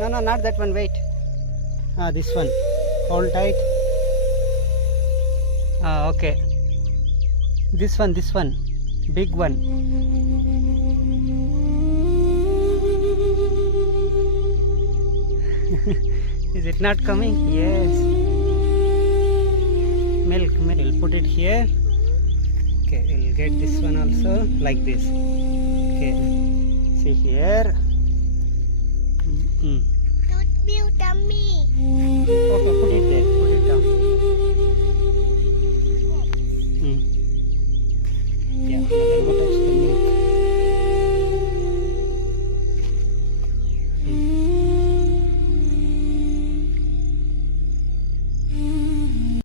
No, no, not that one. Wait. This one. Hold tight. Okay. This one. Big one. Is it not coming? Yes. Milk. We'll put it here. Okay, we'll get this one also like this. Okay. See here. Don't build on me. Okay, put it there. Put it down.